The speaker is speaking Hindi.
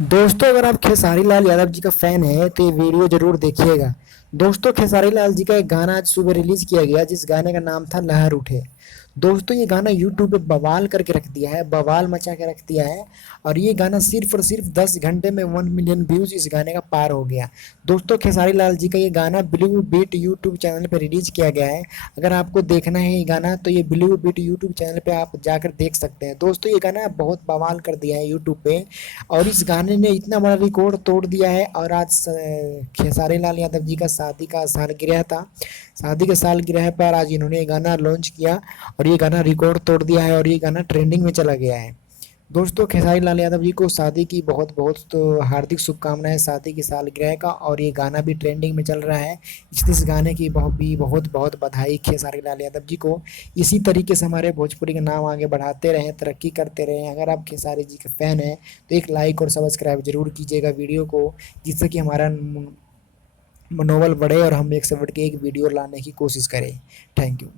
दोस्तों अगर आप खेसारी लाल यादव जी का फैन है तो ये वीडियो जरूर देखिएगा। दोस्तों खेसारी लाल जी का एक गाना आज सुबह रिलीज किया गया जिस गाने का नाम था लहर उठे। दोस्तों ये गाना यूट्यूब पे बवाल करके रख दिया है, बवाल मचा के रख दिया है। और ये गाना सिर्फ और सिर्फ 10 घंटे में 1 मिलियन व्यूज इस गाने का पार हो गया। दोस्तों खेसारी लाल जी का ये गाना ब्लू बीट यूट्यूब चैनल पे रिलीज किया गया है। अगर आपको देखना है ये गाना तो ये ब्लू बीट यूट्यूब चैनल पे आप जाकर देख सकते हैं। दोस्तों ये गाना बहुत बवाल कर दिया है यूट्यूब पे। और इस गाने ने इतना बड़ा रिकॉर्ड तोड़ दिया है। और आज खेसारी लाल यादव जी का शादी का सालगिरह था। शादी के सालगिरह पर आज इन्होंने ये गाना लॉन्च किया और ये गाना रिकॉर्ड तोड़ दिया है और ये गाना ट्रेंडिंग में चला गया है। दोस्तों खेसारी लाल यादव जी को शादी की बहुत बहुत तो हार्दिक शुभकामनाएं शादी की सालगिरह का। और ये गाना भी ट्रेंडिंग में चल रहा है। इस गाने की बहुत बहुत बधाई खेसारी लाल यादव जी को। इसी तरीके से हमारे भोजपुरी का नाम आगे बढ़ाते रहें, तरक्की करते रहें। अगर आप खेसारी जी के फैन हैं तो एक लाइक और सब्सक्राइब जरूर कीजिएगा वीडियो को, जिससे कि हमारा मनोबल बढ़े और हम एक से बढ़ के एक वीडियो लाने की कोशिश करें। Thank you.